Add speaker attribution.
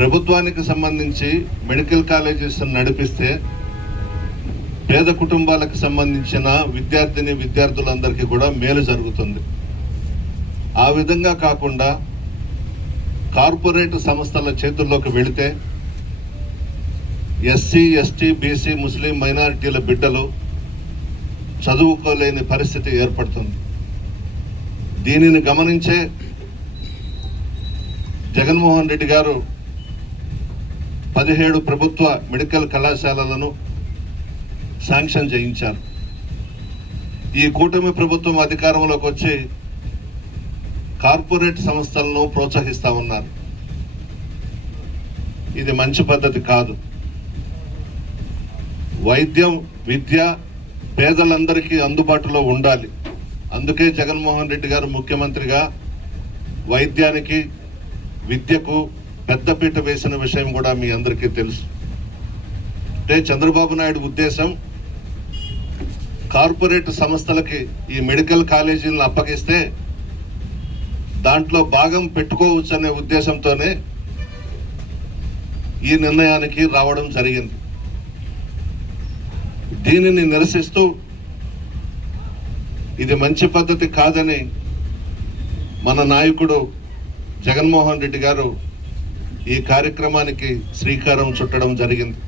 Speaker 1: ప్రభుత్వానికి సంబంధించి medical colleges నడిపిస్తే పేద కుటుంబాలకు సంబంధించిన విద్యార్థిని విద్యార్థులందరికీ కూడా మేలు జరుగుతుంది. ఆ విధంగా కాకుండా కార్పొరేట్ సంస్థల చేతుల్లోకి వెళితే ఎస్సీ ఎస్టీ బీసీ ముస్లిం మైనారిటీల బిడ్డలు చదువుకోలేని పరిస్థితి ఏర్పడుతుంది. దీనిని గమనించే జగన్మోహన్ రెడ్డి గారు పదిహేడు ప్రభుత్వ మెడికల్ కళాశాలలను శాంక్షన్ చేయించారు. ఈ కూటమి ప్రభుత్వం అధికారంలోకి వచ్చి కార్పొరేట్ సంస్థలను ప్రోత్సహిస్తా ఉన్నారు. ఇది మంచి పద్ధతి కాదు. వైద్యం విద్య పేదలందరికీ అందుబాటులో ఉండాలి. అందుకే జగన్మోహన్ రెడ్డి గారు ముఖ్యమంత్రిగా వైద్యానికి విద్యకు పెద్దపీట వేసిన విషయం కూడా మీ అందరికీ తెలుసు. అంటే చంద్రబాబు నాయుడు ఉద్దేశం కార్పొరేట్ సంస్థలకి ఈ మెడికల్ కాలేజీలను అప్పగిస్తే దాంట్లో భాగం పెట్టుకోవచ్చు అనే ఉద్దేశంతోనే ఈ నిర్ణయానికి రావడం జరిగింది. దీనిని నిరసిస్తూ ఇది మంచి పద్ధతి కాదని మన నాయకుడు జగన్మోహన్ రెడ్డి గారు ఈ కార్యక్రమానికి శ్రీకారం చుట్టడం జరిగింది.